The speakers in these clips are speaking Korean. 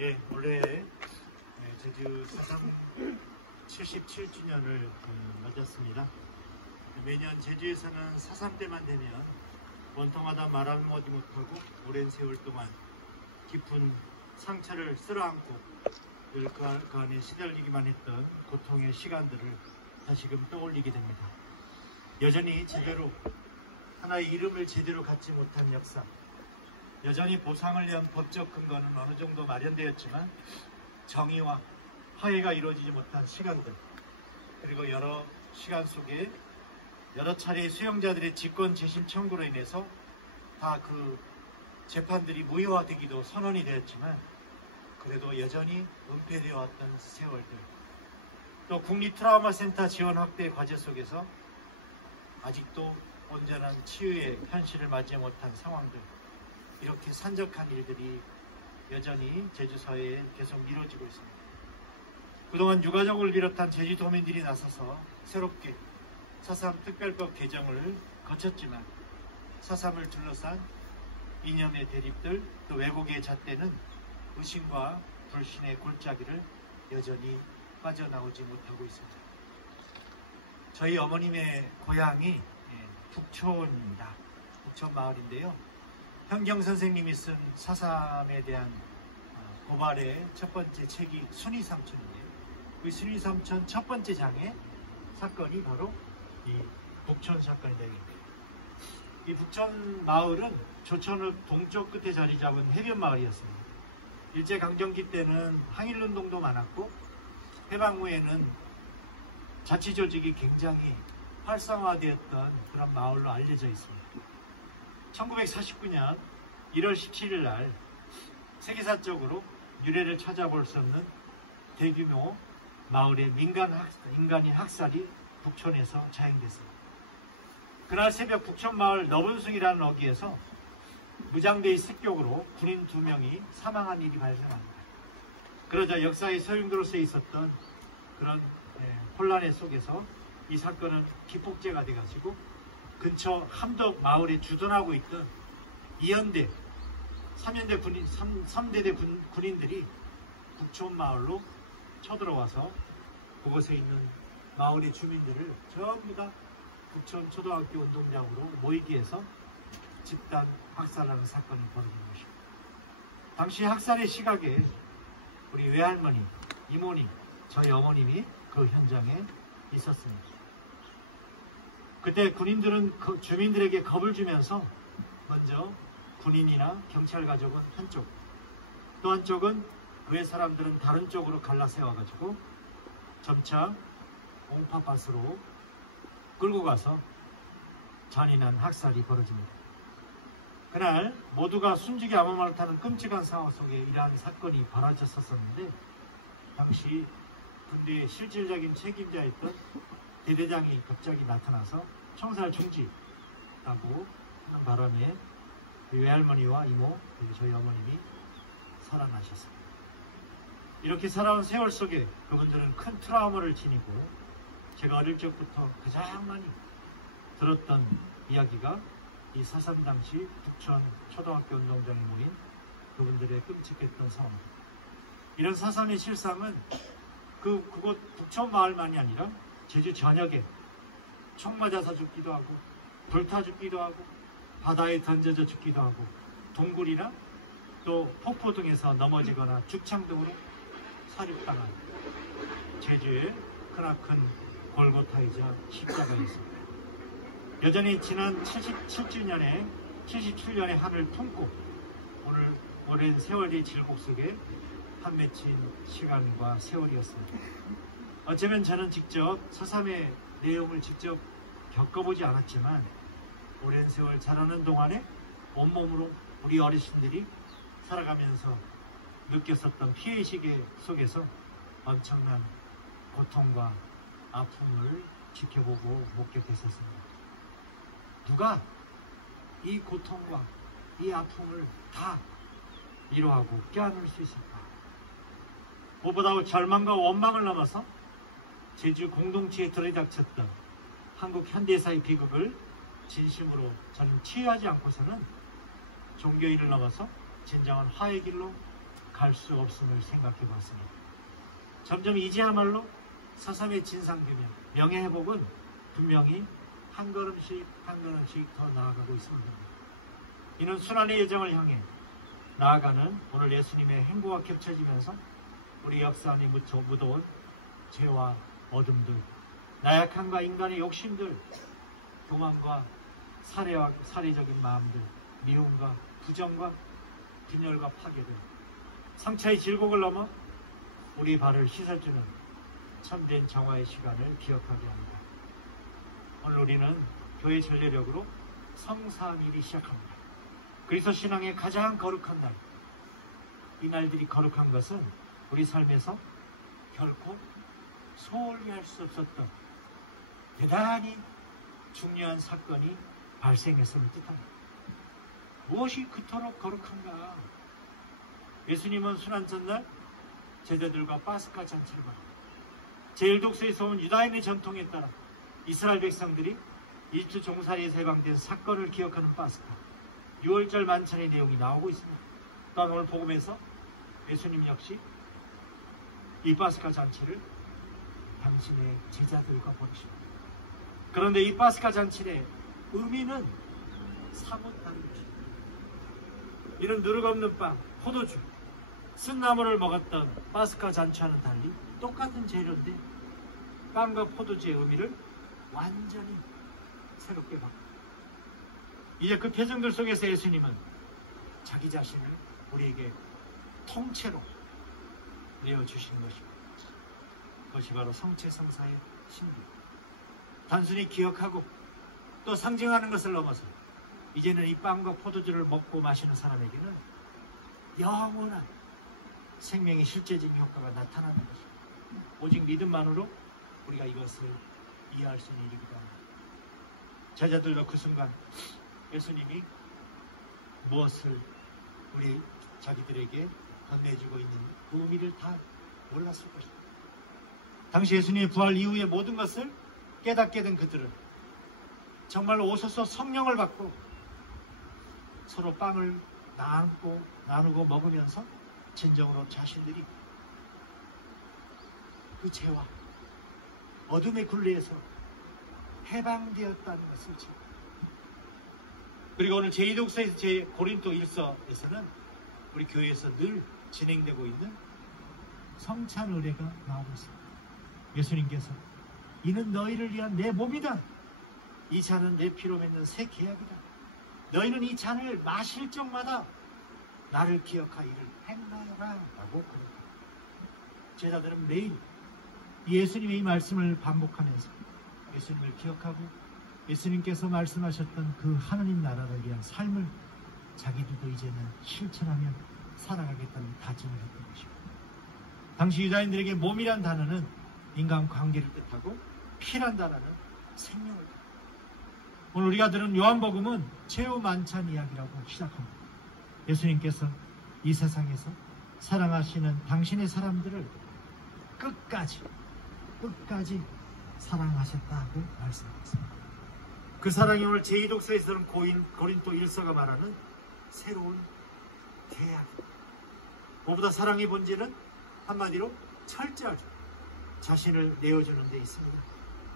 예, 올해 제주 사상 77주년을 맞았습니다. 매년 제주에서는 사삼 때만 되면 원통하다 말하지 못하고 오랜 세월 동안 깊은 상처를 쓸어안고 늘 그 안에 시달리기만 했던 고통의 시간들을 다시금 떠올리게 됩니다. 여전히 제대로 하나의 이름을 제대로 갖지 못한 역사, 여전히 보상을 위한 법적 근거는 어느 정도 마련되었지만 정의와 화해가 이루어지지 못한 시간들, 그리고 여러 시간 속에 여러 차례 수용자들의 직권 재심 청구로 인해서 다 그 재판들이 무효화되기도 선언이 되었지만 그래도 여전히 은폐되어 왔던 세월들, 또 국립트라우마센터 지원 확대 과제 속에서 아직도 온전한 치유의 현실을 맞이 못한 상황들, 이렇게 산적한 일들이 여전히 제주 사회에 계속 이루어지고 있습니다. 그동안 유가족을 비롯한 제주도민들이 나서서 새롭게 4.3 특별법 개정을 거쳤지만 4.3을 둘러싼 이념의 대립들, 또 왜곡의 잣대는 의심과 불신의 골짜기를 여전히 빠져나오지 못하고 있습니다. 저희 어머님의 고향이 북촌입니다. 북촌 마을인데요. 현경 선생님이 쓴 4.3에 대한 고발의 첫 번째 책이 순위삼촌인데요. 그 순위삼촌 첫 번째 장의 사건이 바로 이 북촌 사건이다. 이 북촌 마을은 조천읍 동쪽 끝에 자리 잡은 해변 마을이었습니다. 일제강점기 때는 항일운동도 많았고 해방 후에는 자치조직이 굉장히 활성화되었던 그런 마을로 알려져 있습니다. 1949년 1월 17일 날 세계사적으로 유래를 찾아볼 수 없는 대규모 마을의 인간인 학살이 북촌에서 자행됐습니다. 그날 새벽 북촌 마을 너분숭이라는 어귀에서 무장대의 습격으로 군인 2명이 사망한 일이 발생합니다. 그러자 역사의 소용돌이에 있었던 그런 혼란의 속에서 이 사건은 기폭제가 돼가지고 근처 함덕 마을에 주둔하고 있던 2연대, 3대대 군인들이 북촌 마을로 쳐들어와서 그곳에 있는 마을의 주민들을 전부 다 북촌 초등학교 운동장으로 모이게 해서 집단 학살하는 사건이 벌어진 것입니다. 당시 학살의 시각에 우리 외할머니, 이모님, 저희 어머님이 그 현장에 있었습니다. 그때 군인들은 주민들에게 겁을 주면서 먼저 군인이나 경찰 가족은 한쪽, 또 한쪽은 그의 사람들은 다른 쪽으로 갈라 세워가지고 점차 옹파밭으로 끌고 가서 잔인한 학살이 벌어집니다. 그날 모두가 숨지게 아무 말 못하는 끔찍한 상황 속에 이러한 사건이 벌어졌었는데 당시 군대의 실질적인 책임자였던 대대장이 갑자기 나타나서 청살 중지라고 하는 바람에 외할머니와 이모 그리고 저희 어머님이 살아나셨습니다. 이렇게 살아온 세월 속에 그분들은 큰 트라우마를 지니고 제가 어릴 적부터 가장 많이 들었던 이야기가 이 4.3 당시 북촌 초등학교 운동장에 모인 그분들의 끔찍했던 상황입니다. 이런 4.3의 실상은 그곳 북촌 마을만이 아니라 제주 전역에 총 맞아서 죽기도 하고 불타 죽기도 하고 바다에 던져져 죽기도 하고 동굴이나 또 폭포 등에서 넘어지거나 죽창 등으로 사륙당한 제주의 크나큰 골고타이자 십자가였습니다. 여전히 지난 77년의 한을 품고 오늘 오랜 세월의 질곡 속에 한 맺힌 시간과 세월이었습니다. 어쩌면 저는 직접 4.3의 내용을 직접 겪어보지 않았지만 오랜 세월 자라는 동안에 온몸으로 우리 어르신들이 살아가면서 느꼈었던 피해의식 속에서 엄청난 고통과 아픔을 지켜보고 목격했었습니다. 누가 이 고통과 이 아픔을 다 위로하고 껴안을 수 있을까? 무엇보다 절망과 원망을 넘어서 제주 공동체에 들이닥쳤던 한국 현대사의 비극을 진심으로 저는 치유하지 않고서는 종교일을 넘어서 진정한 화해의 길로 갈 수 없음을 생각해 봤습니다. 점점 이제야말로 서삼에 진상되면 명예회복은 분명히 한 걸음씩 한 걸음씩 더 나아가고 있습니다. 이는 순환의 여정을 향해 나아가는 오늘 예수님의 행보와 겹쳐지면서 우리 역사 안에 묻어온 죄와 어둠들, 나약함과 인간의 욕심들, 교만과 살해적인 마음들, 미움과 부정과 분열과 파괴들, 상처의 질곡을 넘어 우리 발을 씻어주는 참된 정화의 시간을 기억하게 합니다. 오늘 우리는 교회 전례력으로 성삼일이 시작합니다. 그리스도 신앙의 가장 거룩한 날, 이 날들이 거룩한 것은 우리 삶에서 결코 소홀히 할 수 없었던 대단히 중요한 사건이 발생했음을 뜻합니다. 무엇이 그토록 거룩한가? 예수님은 순환 전날 제자들과 파스카 잔치를 벌입니다. 제1독서에서 온 유다인의 전통에 따라 이스라엘 백성들이 이집트 종살이에서 해방된 사건을 기억하는 파스카, 6월절 만찬의 내용이 나오고 있습니다. 또한 오늘 복음에서 예수님 역시 이 파스카 잔치를 당신의 제자들과 벌이십니다. 그런데 이 파스카 잔치의 의미는 사뭇 다른 것입니다. 이런 누룩없는 빵, 포도주, 쓴나물을 먹었던 파스카 잔치와는 달리 똑같은 재료인데 빵과 포도주의 의미를 완전히 새롭게 바꿉니다. 이제 그 표정들 속에서 예수님은 자기 자신을 우리에게 통째로 내어주시는 것입니다. 그것이 바로 성체성사의 신비. 단순히 기억하고 또 상징하는 것을 넘어서 이제는 이 빵과 포도주를 먹고 마시는 사람에게는 영원한 생명의 실제적인 효과가 나타나는 것입니다. 오직 믿음만으로 우리가 이것을 이해할 수 있는 일이기도 합니다. 제자들도 그 순간 예수님이 무엇을 우리 자기들에게 건네주고 있는 그 의미를 다 몰랐을 것입니다. 당시 예수님의 부활 이후의 모든 것을 깨닫게 된 그들은 정말로 오셔서 성령을 받고 서로 빵을 나누고 먹으면서 진정으로 자신들이 그 죄와 어둠의 굴레에서 해방되었다는 것을 지금. 그리고 오늘 제2독서에서 고린도 1서에서는 우리 교회에서 늘 진행되고 있는 성찬 의례가 나오고 있습니다. 예수님께서 이는 너희를 위한 내 몸이다. 이 잔은 내 피로 맺는 새 계약이다. 너희는 이 잔을 마실 적마다 나를 기억하기를 행하여라 라고 고백합니다. 제자들은 매일 예수님의 이 말씀을 반복하면서 예수님을 기억하고 예수님께서 말씀하셨던 그 하나님 나라를 위한 삶을 자기들도 이제는 실천하며 살아가겠다는 다짐을 했던 것입니다. 당시 유다인들에게 몸이란 단어는 인간관계를 뜻하고 피란 단어는 생명을 뜻합니다. 오늘 우리가 들은 요한복음은 최후 만찬 이야기라고 시작합니다. 예수님께서 이 세상에서 사랑하시는 당신의 사람들을 끝까지 사랑하셨다고 말씀하셨습니다. 그 사랑이 오늘 제2독서에서는 고린도 1서가 말하는 새로운 계약입니다. 무엇보다 사랑의 본질은 한마디로 철저하죠. 자신을 내어주는 데 있습니다.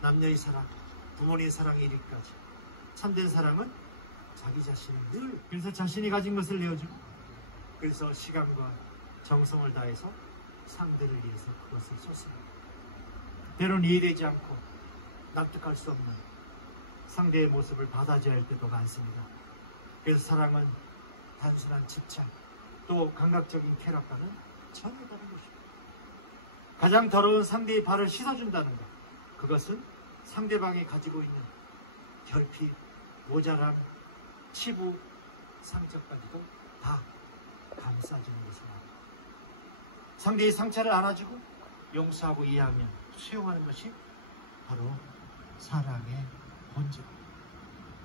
남녀의 사랑, 부모님의 사랑에 이르기까지. 참된 사랑은 자기 자신을 늘, 그래서 자신이 가진 것을 내어주고, 그래서 시간과 정성을 다해서 상대를 위해서 그것을 쏟습니다. 때로는 이해되지 않고 납득할 수 없는 상대의 모습을 받아줘야 할 때도 많습니다. 그래서 사랑은 단순한 집착, 또 감각적인 쾌락과는 전혀 다른 것입니다. 가장 더러운 상대의 발을 씻어준다는 것, 그것은 상대방이 가지고 있는 결핍, 모자람, 치부, 상처까지도 다 감싸주는 것을 말합니다. 상대의 상처를 안아주고 용서하고 이해하며 수용하는 것이 바로 사랑의 본질입니다.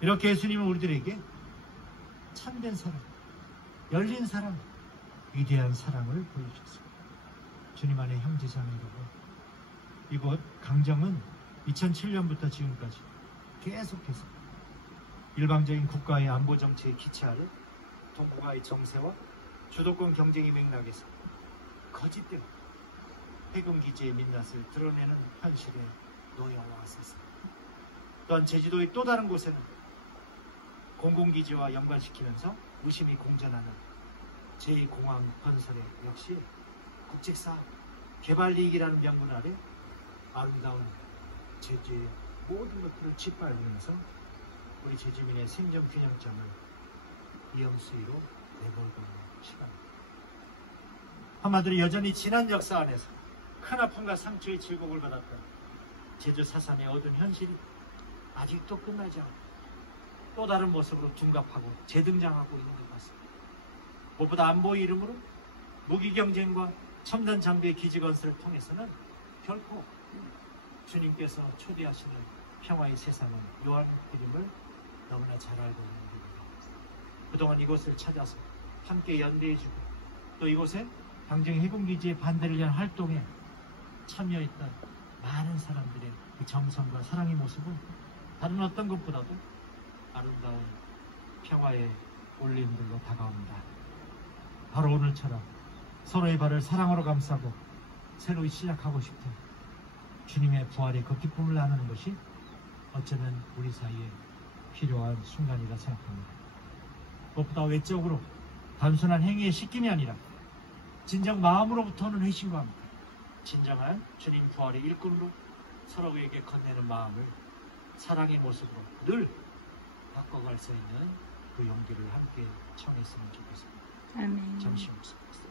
이렇게 예수님은 우리들에게 참된 사랑, 열린 사랑, 위대한 사랑을 보여주셨습니다. 주님 안의 형제자매 여러분, 이곳 강정은 2007년부터 지금까지 계속해서 일방적인 국가의 안보 정책의 기치 아래 동북아의 정세와 주도권 경쟁의 맥락에서 거짓된 해군기지의 민낯을 드러내는 현실에 놓여왔었습니다. 또한 제주도의 또 다른 곳에는 공공기지와 연관시키면서 의심이 공전하는 제2공항 건설에 역시 국책사업, 개발이익이라는 명분 아래 아름다운 제주의 모든 것들을 짓밟으면서 우리 제주민의 생존균형점을 위험수위로 내몰고 있는 시간입니다. 한마디로 여전히 지난 역사 안에서 큰 아픔과 상처의 질곡을 받았던 제주 사산의 어두운 현실이 아직도 끝나지 않고 또 다른 모습으로 둔갑하고 재등장하고 있는 것 같습니다. 무엇보다 안보의 이름으로 무기경쟁과 첨단 장비의 기지건설을 통해서는 결코 주님께서 초대하시는 평화의 세상은 묘한 그림을 너무나 잘 알고 있는 일입니다. 그동안 이곳을 찾아서 함께 연대해주고 또 이곳에 당정 해군기지의 반대를 위한 활동에 참여했던 많은 사람들의 그 정성과 사랑의 모습은 다른 어떤 것보다도 아름다운 평화의 올림들로 다가옵니다. 바로 오늘처럼 서로의 발을 사랑으로 감싸고 새로 시작하고 싶은 주님의 부활의 그 기쁨을 나누는 것이 어쩌면 우리 사이에 필요한 순간이라 생각합니다. 무엇보다 외적으로 단순한 행위의 시킴이 아니라 진정 마음으로부터는 회심과 함께 진정한 주님 부활의 일꾼으로 서로에게 건네는 마음을 사랑의 모습으로 늘 바꿔갈 수 있는 그 용기를 함께 청했으면 좋겠습니다. 아멘. 잠시 묵상하겠습니다.